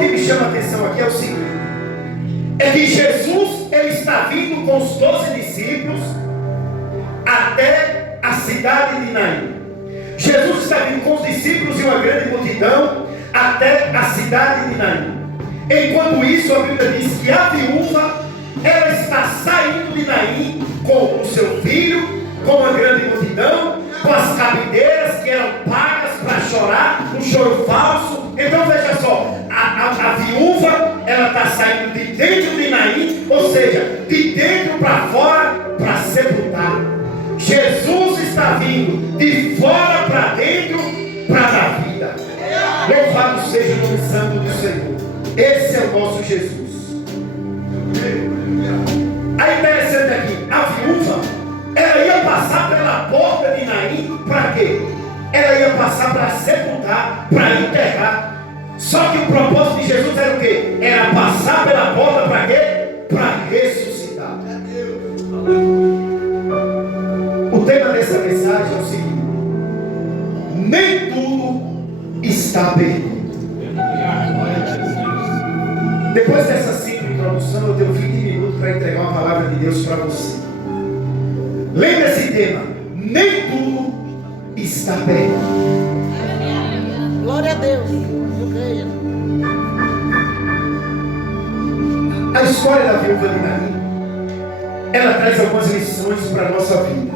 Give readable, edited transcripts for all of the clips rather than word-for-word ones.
que me chama a atenção aqui é o seguinte: é que Jesus, ele está vindo com os 12 discípulos até a cidade de Naim. Jesus está vindo com os discípulos e uma grande multidão até a cidade de Naim. Enquanto isso, a Bíblia diz que a viúva, ela está saindo de Naim com o seu filho, com uma grande multidão, com as cabideiras que eram pagas para chorar, um choro falso. Então veja só, a viúva, ela está saindo de dentro de Naim, ou seja, de dentro para fora, para sepultar. Jesus está vindo de fora para dentro, para dar vida. Louvado seja o nome santo do Senhor. Esse é o nosso Jesus. A interessante aqui, a viúva, ela ia passar pela porta de Naim para quê? Ela ia passar para sepultar, para enterrar. Só que o propósito de Jesus era o quê? Era passar pela porta para quê? Para ressuscitar. O tema dessa mensagem é o seguinte: nem tudo está perdido. Depois dessa simples introdução, eu tenho 20 minutos para entregar uma palavra de Deus para você. Lembra esse tema: nem tudo está perdido. Glória a Deus. A história da viúva de Naim, ela traz algumas lições para a nossa vida.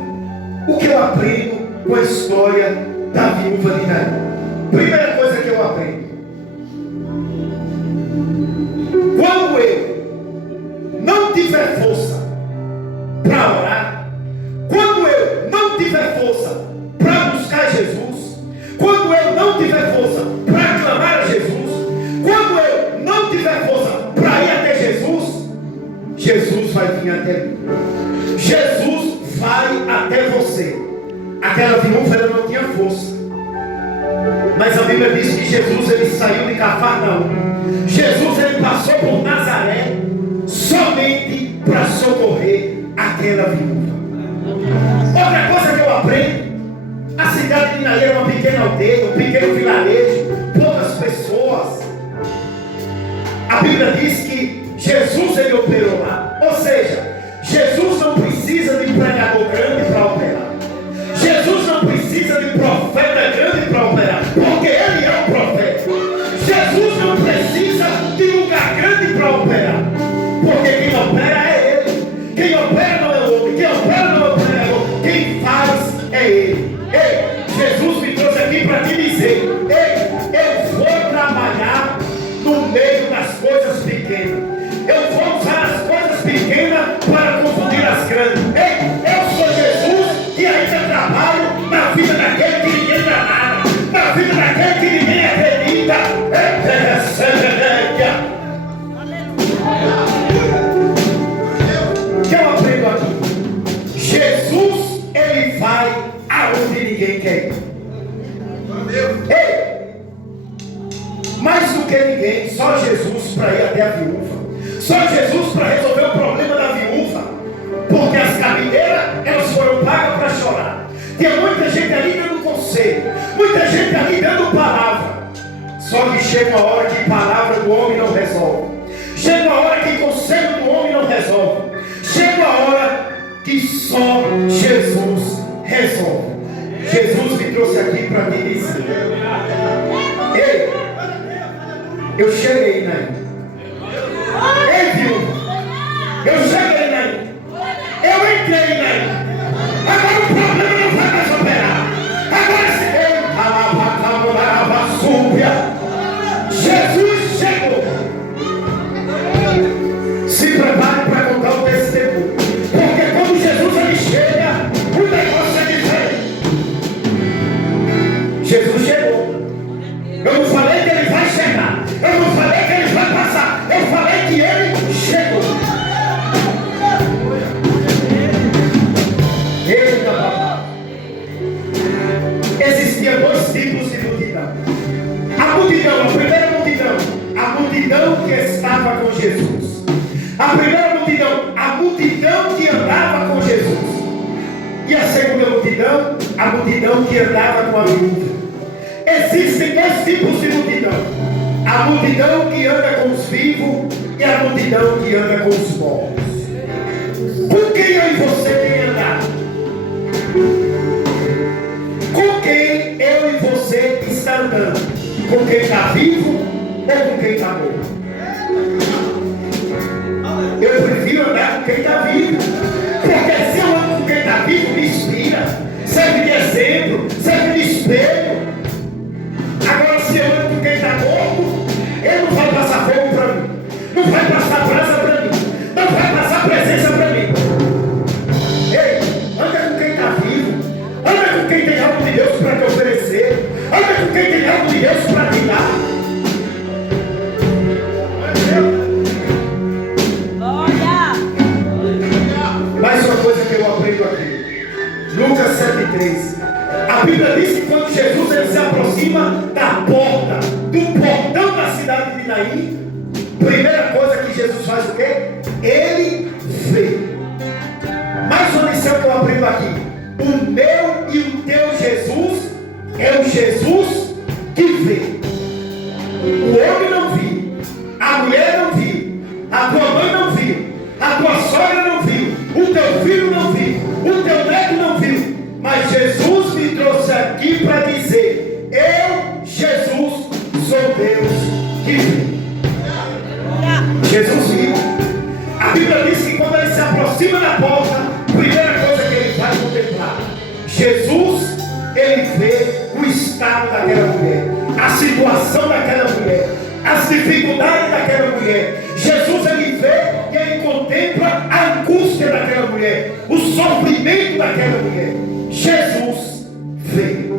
O que eu aprendo com a história da viúva de Naim? Primeira coisa que eu aprendo: quando eu não tiver força para orar, quando eu não tiver força para buscar Jesus, quando eu não tiver força para clamar a Jesus, quando eu não tiver força para ir até Jesus, Jesus vai vir até mim. Jesus vai até você. Aquela viúva, ela não tinha força, mas a Bíblia diz que Jesus, ele saiu de Cafarnaum. Jesus, ele passou por Nazaré somente para socorrer aquela viúva. Outra coisa que eu aprendo: a cidade de Naim era uma pequena aldeia, um pequeno vilarejo, poucas pessoas. A Bíblia diz que Jesus, ele operou lá. Ou seja, Jesus não precisa de pregador grande para operar. Jesus não precisa de profeta grande para operar, porque ele é o profeta. Jesus não precisa de lugar grande para operar, porque quem opera é ele. Quem opera não é o homem, quem opera não é o pregador, quem faz é ele. Ei, Jesus me trouxe aqui para te dizer: ei, eu vou trabalhar no meio das coisas pequenas. Eu vou usar as coisas pequenas para confundir as grandes. Ei, eu sou Jesus que ainda trabalho na vida daquele que ninguém dá nada, na vida daquele que ninguém acredita. O que eu aprendo aqui? Jesus, ele vai aonde ninguém quer ir. Ei, mais do que ninguém, só Jesus para ir até a viúva. Só Jesus para resolver o problema da viúva, porque as cabideiras, elas foram pagas para chorar. Tem muita gente ali dando conselho, muita gente ali dando palavra. Só que chega uma hora que palavra do homem não resolve. Chega uma hora que conselho do homem não resolve. Chega uma hora que só Jesus resolve. Jesus me trouxe aqui para me dizer: ei, eu cheguei, né? Ei, viúva, eu cheguei, né? Eu entrei, né? Agora o problema não vai mais operar. Agora se Jesus chegou. Se prepare para contar o testemunho, porque quando Jesus ele chega, o negócio é diferente. Jesus chegou. Eu não falei que ele vai chegar, eu não falei que ele vai passar, eu falei que ele chegou. Eita, papai. Existiam dois tipos de multidão. A multidão, a primeira multidão, a multidão que estava com Jesus. A primeira multidão, a multidão que andava com Jesus. E a segunda multidão, a multidão que andava com a viúva. Existem dois tipos de multidão: a A multidão que anda com os vivos e a multidão que anda com os mortos. Com quem eu e você tem andado? Com quem eu e você está andando? Com quem está vivo ou com quem está morto? Eu prefiro andar com quem está vivo, porque se eu ando com quem está vivo, me inspira, serve de exemplo, serve de espelho. Agora, se eu ando com quem está morto, ele não vai passar fogo para mim, não vai passar brasa para mim, não vai passar presença para mim. Ei, anda com quem está vivo, anda com quem tem algo de Deus para te oferecer, anda com quem tem algo de Deus para te dar. Mais uma coisa que eu aprendo aqui, Lucas 7,13. A Bíblia diz que quando Jesus ele se aproxima da porta, do portão da cidade de Naim, primeira coisa que Jesus faz o quê? Ele vê. Mais uma lição que eu aprendo aqui: o meu e o teu Jesus é o Jesus que vê. O homem não viu, a mulher não viu, a tua mãe não viu, a tua sogra não viu, o teu filho não viu, o teu neto não viu, mas Jesus me trouxe aqui para dizer: eu, Jesus, sou Deus que vê. Jesus viu. A Bíblia diz que quando ele se aproxima da porta, a primeira coisa que ele vai contemplar, Jesus, ele vê o estado daquela mulher, a situação daquela mulher, as dificuldades daquela mulher. Jesus, ele vê e ele contempla a angústia daquela mulher, o sofrimento daquela mulher. Jesus vê.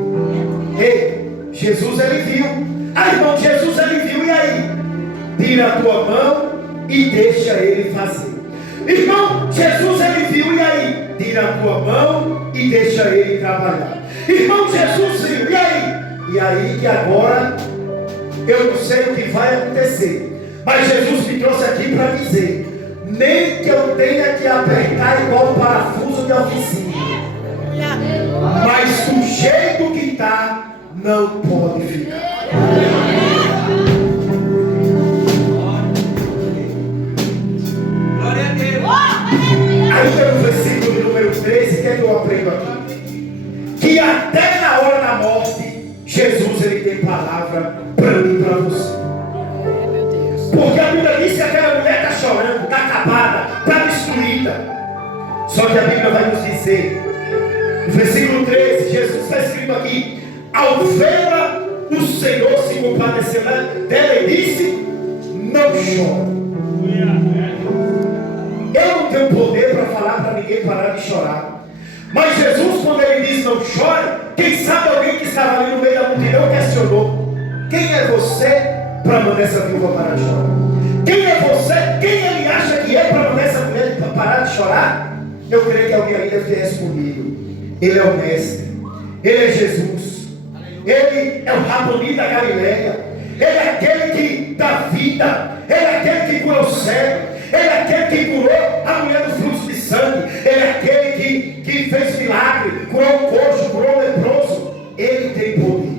Ei, Jesus, ele viu. Ah, irmão, Jesus, ele viu, e aí? Tira a tua mão e deixa ele fazer. Irmão, Jesus, ele viu, e aí? Tira a tua mão e deixa ele trabalhar. Irmão, Jesus viu, e aí? E aí que agora eu não sei o que vai acontecer, mas Jesus me trouxe aqui para dizer: nem que eu tenha que apertar igual um parafuso de oficina, mas do jeito que está, não pode ficar. Ainda no versículo número 13, que é que eu aprendo aqui? Que até na hora da morte, Jesus, ele tem palavra para mim e para você. Porque a Bíblia diz que aquela mulher está chorando, está acabada, está destruída. Só que a Bíblia vai nos dizer, no versículo 13, Jesus está escrito aqui: ao vê-la, o Senhor se compadeceu dela e disse: não chore. Eu não tenho poder para falar para ninguém parar de chorar, mas Jesus, quando ele diz não chore, quem sabe alguém que estava ali no meio da multidão questionou: quem é você para mandar essa viúva parar de chorar? Quem é você? Quem ele acha que é para mandar essa mulher parar de chorar? Eu creio que alguém ali deve ter respondido: ele é o mestre, ele é Jesus, ele é o Raboni da Galileia, ele é aquele que dá vida, ele é aquele que curou o cego, ele é aquele que curou a mulher do fluxo de sangue, ele é aquele que fez milagre, curou o coxo, curou o leproso. Ele tem poder.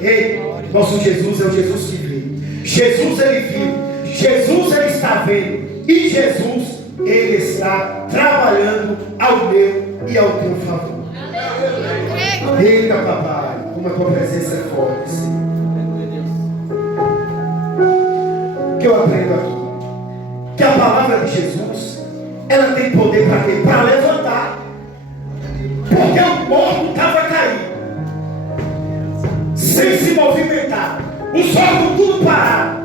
Ei, nosso Jesus é o Jesus que vê. Jesus, ele viu, Jesus, ele está vendo, e Jesus, ele está trabalhando ao meu e ao teu favor. Eita, papai, como a tua presença é forte, Senhor. O que eu aprendo aqui? Que a palavra de Jesus, ela tem poder para quê? Para levantar. Porque o morto estava caído, sem se movimentar, os órgãos tudo parado.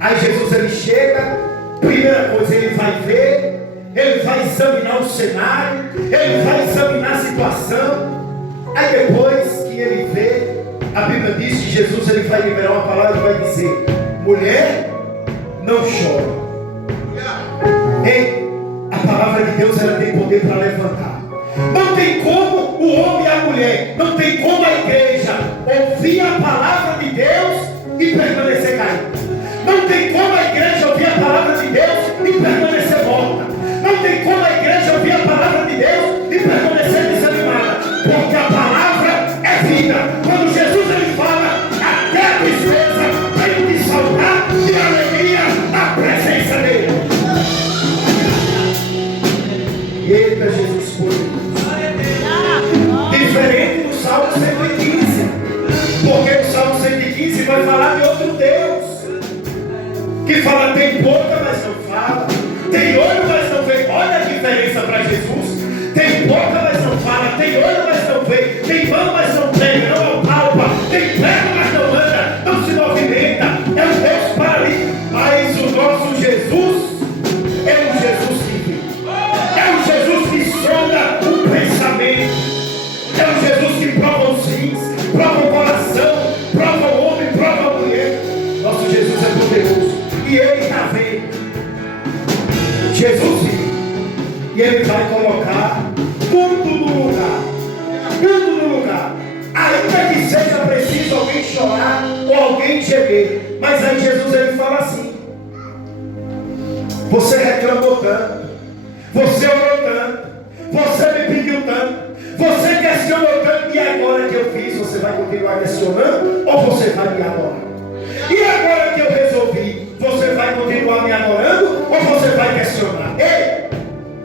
Aí Jesus, ele chega, primeira coisa, ele vai ver, ele vai examinar o cenário, ele vai examinar a situação. Aí depois que ele vê, a Bíblia diz que Jesus, ele vai liberar uma palavra e vai dizer: mulher, não chore. Ei, a palavra de Deus, ela tem poder para levantar. Não tem como o homem e a mulher, não tem como a igreja ouvir a palavra de Deus e permanecer caída. Não tem como a igreja ouvir a palavra de Deus e permanecer morta. Não tem como a igreja ouvir a palavra de Deus e permanecer desanimada. Porque a palavra é vida. Quando Jesus, ele fala, até a tristeza tem que saltar. que fala tem boca, mas não fala, tem olho, mas não vê. Olha a diferença para Jesus. Tem boca, mas não fala, tem olho, mas não vê, tem mão, mas não pega, não apalpa, tem perna, mas não anda, não se movimenta. É um Deus paralítico. Mas o nosso Jesus é um Jesus que vê, é um Jesus que sonda o pensamento, é um Jesus que prova os rins, prova o coração, prova o homem, prova a mulher. Nosso Jesus é poderoso e Ele está vendo. Jesus viu e Ele vai colocar tudo no lugar, tudo no lugar. Ainda que seja preciso alguém chorar ou alguém gemer, mas aí Jesus ele fala assim: você reclamou tanto, você orou tanto, você me pediu tanto, você questionou tanto, e agora que eu fiz, você vai continuar questionando ou você vai me adorar? E agora que eu resolvi, você vai continuar me adorando ou você vai questionar? Ei,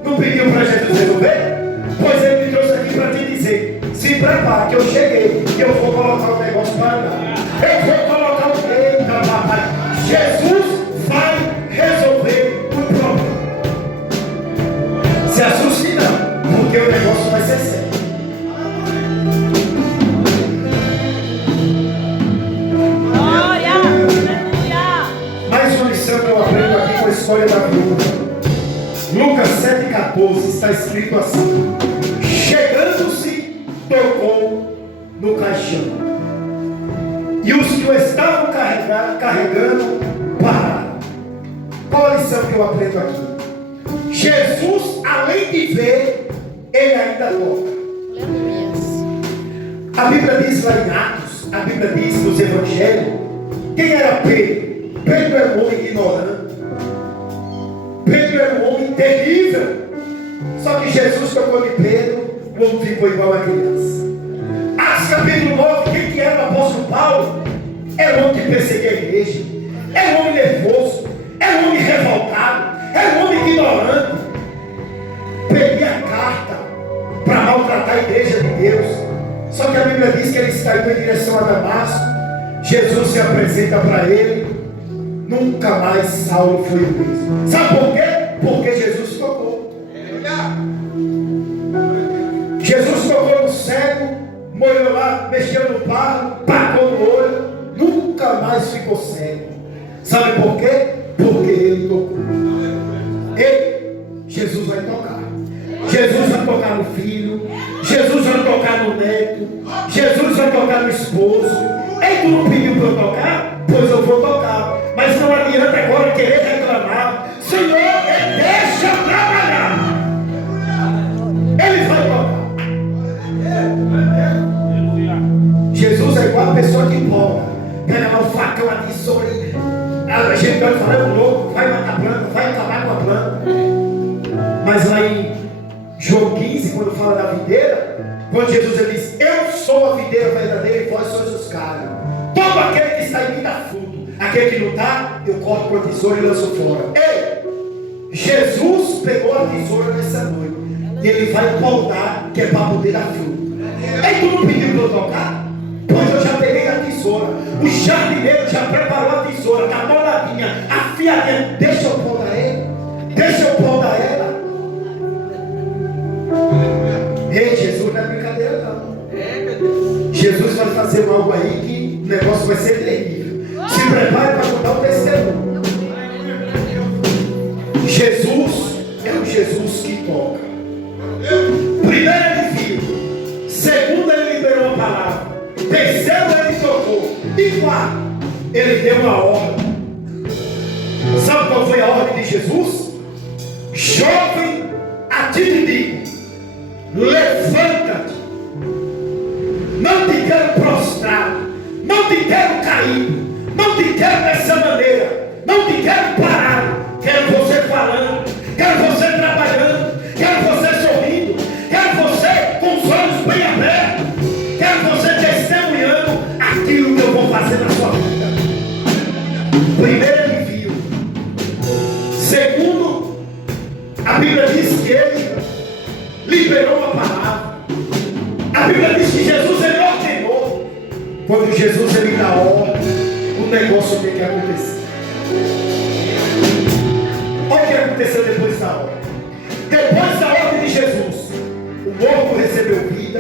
não pediu para Jesus resolver? Pois Ele me trouxe aqui para te dizer: se prepare que eu cheguei, que eu vou colocar o negócio para andar. Eu vou colocar o dedo, papai. Jesus vai resolver o problema. Se assuste não, porque o negócio vai ser sério. Glória! Aleluia! Mais uma lição que eu aprendo aqui com a história da viúva. Lucas 7,14 está escrito assim: chegando-se, tocou no caixão, e os que o estavam carregando pararam. Qual a lição que eu aprendo aqui? Jesus, além de ver, Ele ainda toca. A Bíblia diz lá em Atos, a Bíblia diz nos Evangelhos, quem era Pedro? Pedro era um homem ignorante, Pedro era um homem terrível. Só que Jesus tocou de Pedro, o homem ficou igual a criança. Atos capítulo 9, quem que era o apóstolo Paulo? Era um homem que perseguia a igreja, era um homem nervoso, era um homem revoltado, era um homem ignorante. Pedia carta para maltratar a igreja de Deus. Só que a Bíblia diz que ele saiu em direção a Damasco. Jesus se apresenta para ele. Nunca mais Saulo foi o mesmo. Sabe por quê? Porque Jesus tocou. Jesus tocou no cego, molhou lá, mexeu no barro, pagou no olho, nunca mais ficou cego. Sabe por quê? Porque Ele tocou. Jesus vai tocar. Jesus vai tocar no filho, Jesus vai tocar no neto, Jesus vai tocar no esposo. Ei, tu não pediu para eu tocar? Pois eu vou tocar. Mas não adianta agora querer reclamar. Senhor, deixa trabalhar. Ele vai tocar. Jesus é igual a pessoa que empolga. Pega lá o facão, a tesoura. A gente vai falando louco, vai matar a planta, vai acabar com a planta. Mas lá em João 15, quando fala da videira, quando Jesus ele diz: eu sou a videira verdadeira e vós sois os galhos. Todo aquele que está em mim dá fruto. Aquele que não está, eu corto com a tesoura e lanço fora. Ei! Jesus pegou a tesoura nessa noite. E Ele vai podar, que é para poder dar fruto. Ei, tu não pediu para eu tocar? Pois eu já peguei a tesoura. O jardineiro já preparou a tesoura, está moladinha, afiadinha. Deixa eu podar ele. Deixa eu podar ela. Ei, Jesus não é brincadeira não. Jesus vai fazer algo aí que o negócio vai ser terrível. Se prepare para contar o testemunho. Jesus é o Jesus que toca. Primeiro ele viu, segundo ele liberou a palavra, terceiro ele tocou, e quarto ele deu uma ordem. Sabe qual foi a ordem de Jesus? Jovem, a ti te digo, levanta-te. Não te quero prostrado, não te quero caído, não te quero dessa maneira, não te quero parado. Quero você falando, quero você trabalhando, quero você sorrindo, quero você com os olhos bem abertos, quero você testemunhando aquilo que eu vou fazer na sua vida. Primeiro ele viu, segundo, a Bíblia diz que ele liberou a palavra. A Bíblia diz que Jesus ele ordenou. Quando Jesus ele dá ordem, o negócio tem que acontecer. Olha o que aconteceu depois da ordem. Depois da ordem de Jesus, o morto recebeu vida,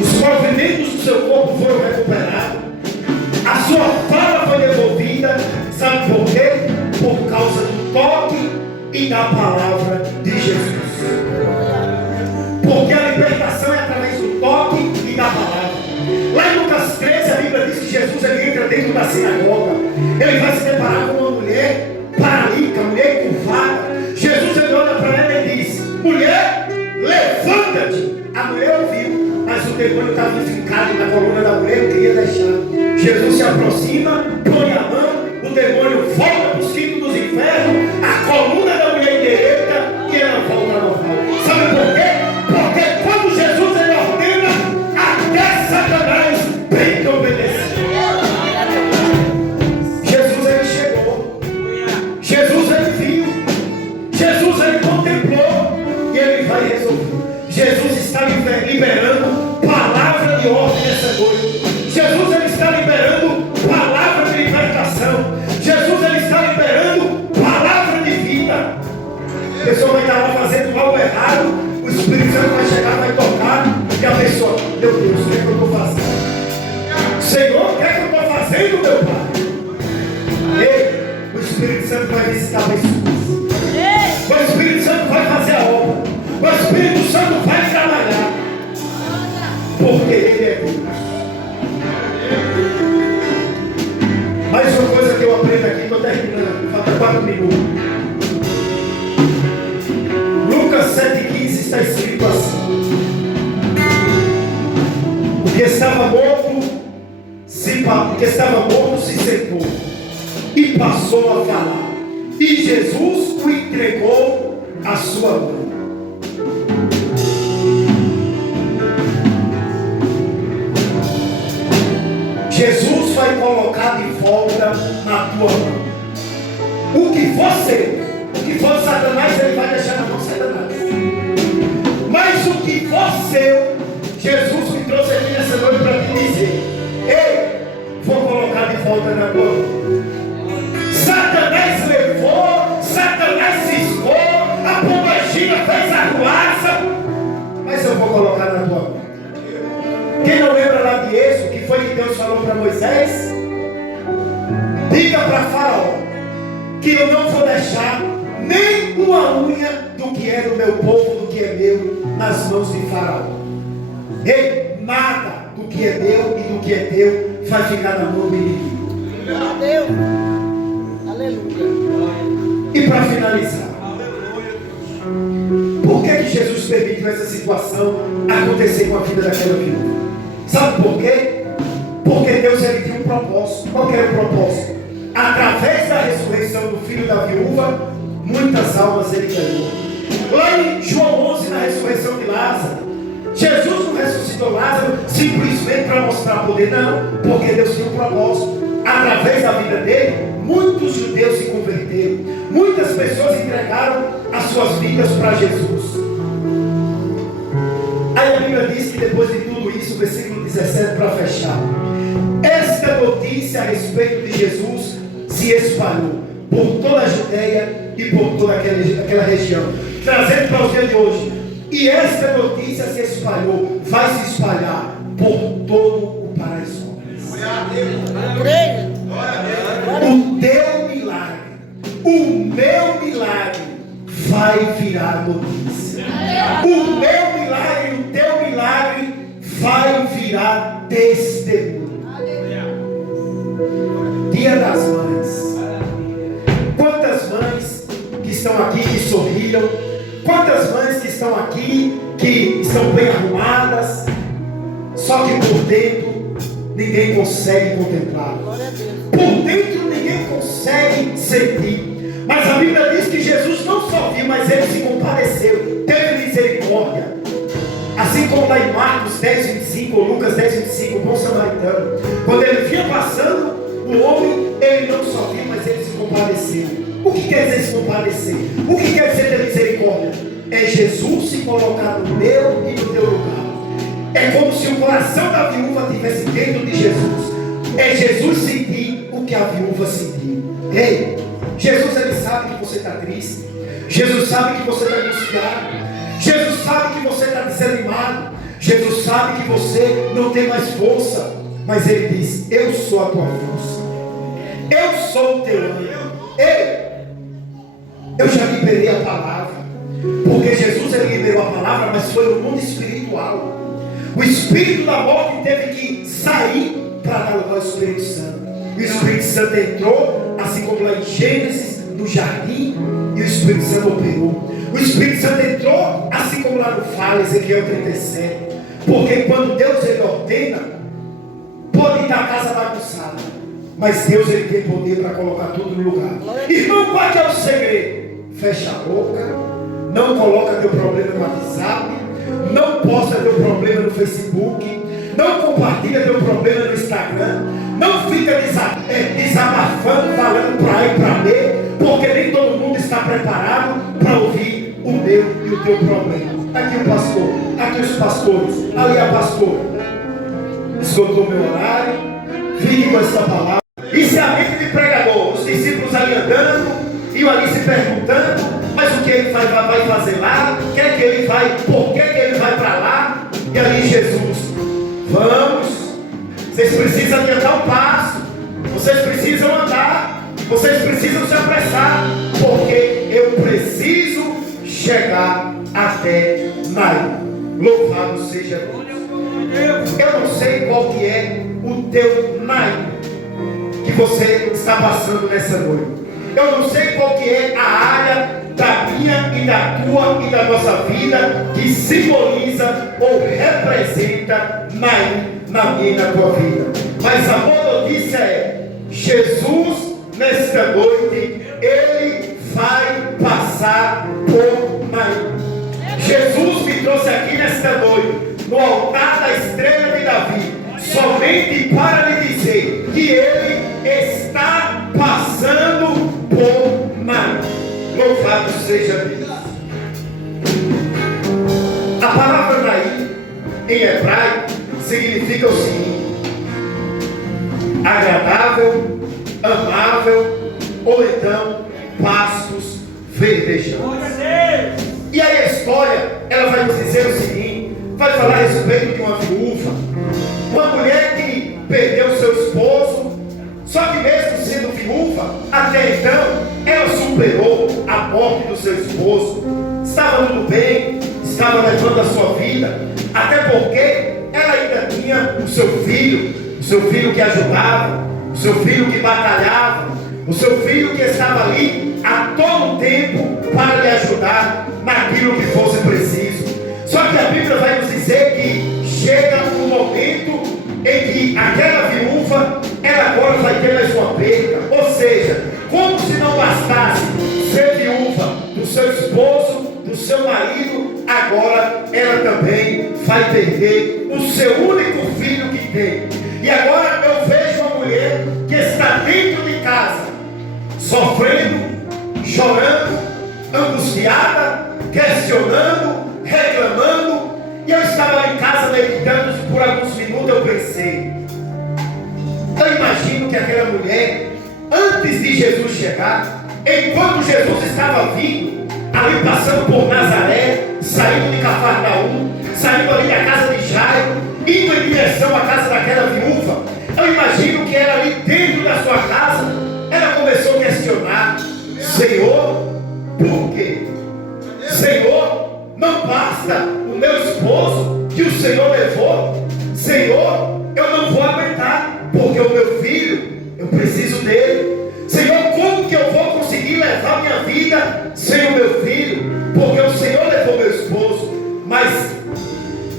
os movimentos do seu corpo foram recuperados, a sua fala foi devolvida. Sabe por quê? Por causa do toque e da palavra de Jesus. Porque a libertação é através do toque e da palavra. Lá em Lucas 13, a Bíblia diz que Jesus ele entra dentro da sinagoga. Ele vai se deparar com uma mulher paralítica, mulher curvada. Jesus ele olha para ela e diz: mulher, levanta-te. A mulher ouviu, mas o demônio estava fincado na coluna da mulher, não queria deixar. Jesus se aproxima, põe a mão, o demônio volta para os quintos dos infernos, a coluna da mulher endireita e ela volta ao normal. Sabe por quê? Porque quando Jesus ele ordena, até Satanás tem que obedecer. Jesus ele chegou, Jesus ele viu, Jesus ele contemplou e ele vai resolver. Jesus está liberando palavra de ordem nessa noite. Jesus ele está liberando palavra de libertação. Jesus ele está liberando palavra de vida. A pessoa vai estar lá fazendo algo errado, o Espírito Santo vai chegar, vai tocar, e a pessoa: meu Deus, o que é que eu estou fazendo? Senhor, o que é que eu estou fazendo, meu Pai? Ei, o Espírito Santo vai visitar pessoas. O Espírito Santo vai fazer a obra. O Espírito Santo vai trabalhar. Porque Ele é Deus. Mais uma coisa que eu aprendo aqui, estou terminando, falta 4 minutos. Lucas 7,15 está escrito assim: o que estava morto se sentou e passou a falar, e Jesus o entregou à sua mão. Jesus vai colocar de volta na tua mão. O que for Satanás, ele vai deixar na mão de Satanás. Mas o que for seu, Jesus me trouxe aqui nessa noite para te dizer: ei, vou colocar de volta na tua mão. Satanás levou, Satanás ciscou, a pombagira fez arruaça, mas eu vou colocar na tua mão. Quem não lembra lá de Êxodo, que foi que Deus falou para Moisés? Diga para Faraó que eu não vou deixar nem uma unha do que é do meu povo, do que é meu, nas mãos de Faraó. Ei, nada do que é meu e do que é teu vai ficar na mão do inimigo. Deus. Aleluia. E para finalizar, por que Jesus permitiu essa situação acontecer com a vida daquela viúva? Sabe por quê? Porque Deus ele tinha um propósito. Qual que era o propósito? Através da ressurreição do filho da viúva, muitas almas ele ganhou. Lá em João 11, na ressurreição de Lázaro, Jesus não ressuscitou Lázaro simplesmente para mostrar poder, não, porque Deus tinha um propósito. Através da vida dele, muitos judeus se converteram, muitas pessoas entregaram as suas vidas para Jesus. Aí a Bíblia diz que depois de tudo isso, versículo 17 para fechar, esta notícia a respeito de Jesus se espalhou por toda a Judeia e por toda aquela região, trazendo para os dias de hoje. E esta notícia se espalhou, vai se espalhar por todo o Paraíso. O teu milagre, o meu milagre vai virar notícia. O meu milagre, o teu milagre vai virar testemunho. Dia das Mães. Quantas mães que estão aqui que sorriram? Quantas mães que estão aqui que estão bem arrumadas? Só que por dentro ninguém consegue contemplar. Por dentro ninguém consegue sentir. Mas a Bíblia diz que Jesus não só viu, mas ele se compadeceu, teve misericórdia. Assim como lá em Marcos 10:25 ou Lucas 10:25, o bom samaritano, quando ele vinha passando, o homem, ele não só viu, mas ele se compadeceu. O que quer dizer se compadecer? O que quer dizer ter misericórdia? É Jesus se colocar no meu e no teu lugar. É como se o coração da viúva estivesse dentro de Jesus. É Jesus sentir o que a viúva sentiu. Ei, Jesus, ele sabe que você está triste. Jesus sabe que você está angustiado. Jesus sabe que você está desanimado. Jesus sabe que você não tem mais força. Mas ele diz: eu sou a tua força. Eu sou o teu ânimo. Eu já liberei a palavra. Porque Jesus, ele liberou a palavra, mas foi no mundo espiritual. O espírito da morte teve que sair para dar lugar ao Espírito Santo. O Espírito Santo entrou, assim como lá em Gênesis, no jardim, e o Espírito Santo operou. O Espírito Santo entrou, assim como lá no Fala, Ezequiel 37. Porque quando Deus, ele ordena, pode estar a casa bagunçada, mas Deus, ele tem poder para colocar tudo no lugar. Irmão, qual é o segredo? Fecha a boca, não coloca teu problema no WhatsApp, não posta teu problema no Facebook, não compartilha teu problema no Instagram, não fica desabafando, falando para A e para B, porque nem todo mundo está preparado para ouvir o meu e o teu problema. Aqui o pastor, aqui os pastores, ali a pastora. Esgotou meu horário, fique com essa palavra. Isso é a mente de pregador, os discípulos ali andando, e ali se perguntando, mas o que ele vai fazer lá? O que é que ele vai, por que ele vai para lá? E ali Jesus: vamos, vocês precisam adiantar o passo, vocês precisam andar, vocês precisam se apressar, porque eu preciso chegar até Naim. Louvado seja Deus. Eu não sei qual que é o teu Naim que você está passando nessa noite. Eu não sei qual que é a área da minha e da tua e da nossa vida que simboliza ou representa Naim na minha e na tua vida. Mas a boa notícia é: Jesus, nesta noite, ele vai passar por Naim. Jesus me trouxe aqui nesta noite, no altar da estrela de Davi, somente para lhe dizer que ele está passando por Naim. Louvado seja Deus. A palavra Naim, em hebraico, significa o seguinte: agradável, amável, ou então pastos verdejantes. E aí a história, ela vai nos dizer o seguinte, vai falar a respeito de uma viúva, uma mulher que perdeu seu esposo, só que mesmo sendo viúva, até então, ela superou a morte do seu esposo, estava tudo bem, estava levando a sua vida, até porque ela ainda tinha o seu filho que ajudava, o seu filho que batalhava, o seu filho que estava ali a todo tempo para lhe ajudar naquilo que fosse preciso. Só que a Bíblia vai nos dizer que chega um momento em que aquela viúva, ela agora vai ter mais uma perda. Ou seja, como se não bastasse ser viúva do seu esposo, do seu marido, agora ela também vai perder o seu único filho que tem. E agora eu vejo uma mulher que está dentro de casa, sofrendo, chorando, angustiada, questionando, reclamando. E eu estava em casa meditando, por alguns minutos eu pensei, eu imagino que aquela mulher, antes de Jesus chegar, enquanto Jesus estava vindo, ali passando por Nazaré, saindo de Cafarnaum, saindo ali da casa de Jairo, indo em direção à casa daquela viúva, eu imagino que ela ali dentro da sua casa, ela começou a questionar: Senhor, por quê? Senhor, não basta o meu esposo que o Senhor levou? Senhor, eu não vou aguentar, porque o meu filho, eu preciso dele. Senhor, como que eu vou conseguir levar minha vida sem o meu filho? Porque o Senhor levou meu esposo, mas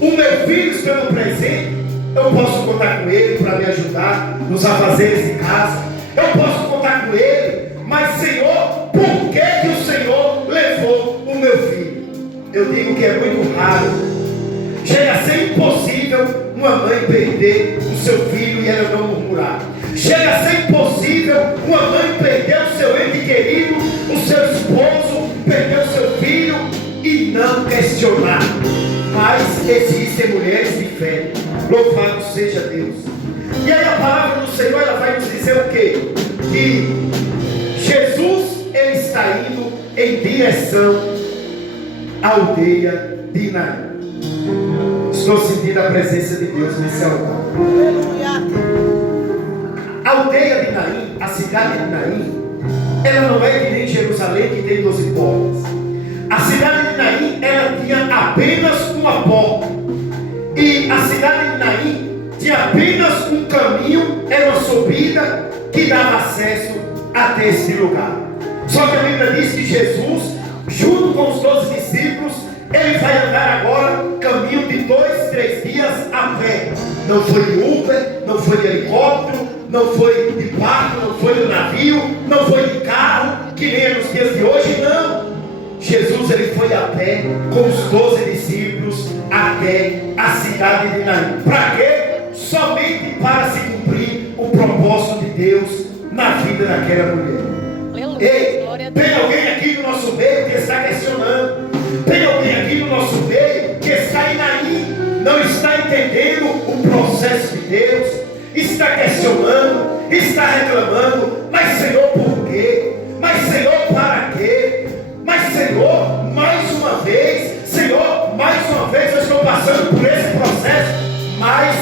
o meu filho estando presente, eu posso contar com ele para me ajudar nos afazeres de casa. Eu posso contar com ele, mas Senhor, por que que o Senhor levou o meu filho? Eu digo que é muito raro, chega a ser impossível uma mãe perder o seu filho e ela não murmurar. Chega a ser impossível uma mãe perder o seu ente querido, o seu esposo, perder o seu filho e não questionar. Mas existem mulheres de fé, louvado seja Deus. E aí a palavra do Senhor, ela vai nos dizer o quê? Que Jesus direção à aldeia de Naim. Estou sentindo a presença de Deus nesse altar. A aldeia de Naim, a cidade de Naim, ela não é que nem Jerusalém, que tem 12 portas. A cidade de Naim, ela tinha apenas uma porta. E a cidade de Naim tinha apenas um caminho, era uma subida que dava acesso até esse lugar. Só que a Bíblia diz que Jesus, junto com os 12 discípulos, ele vai andar agora caminho de 2, 3 dias a pé. Não foi de Uber, não foi de helicóptero, não foi de barco, não foi de navio, não foi de carro, que nem nos dias de hoje, não. Jesus, ele foi a pé com os 12 discípulos até a cidade de Naim. Para quê? Somente para se cumprir o propósito de Deus na vida daquela mulher. Ei, tem alguém aqui no nosso meio que está questionando. Tem alguém aqui no nosso meio que está em Naim, não está entendendo o processo de Deus, está questionando, está reclamando. Mas Senhor, por quê? Mas Senhor, para quê? Mas Senhor, mais uma vez, Senhor, mais uma vez eu estou passando por esse processo. Mas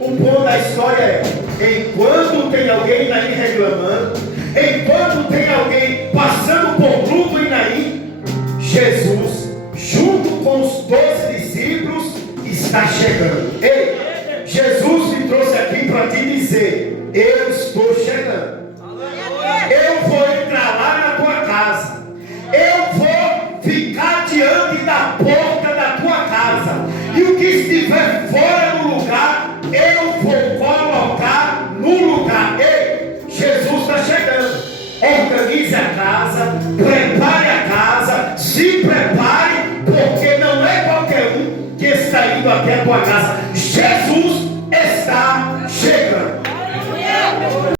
o bom da história é, enquanto tem alguém Naim reclamando, enquanto tem alguém passando por luto em Naim, Jesus, junto com os 12 discípulos, está chegando. Ei, Jesus me trouxe aqui para te dizer, eu estou chegando. Eu vou entrar lá na tua casa. Eu vou ficar diante da porta da tua casa. E o que estiver fora do lugar, eu vou colocar no lugar. Ei, Jesus está chegando. Organize a casa, prepare a casa, se prepare, porque não é qualquer um que está indo até a tua casa. Jesus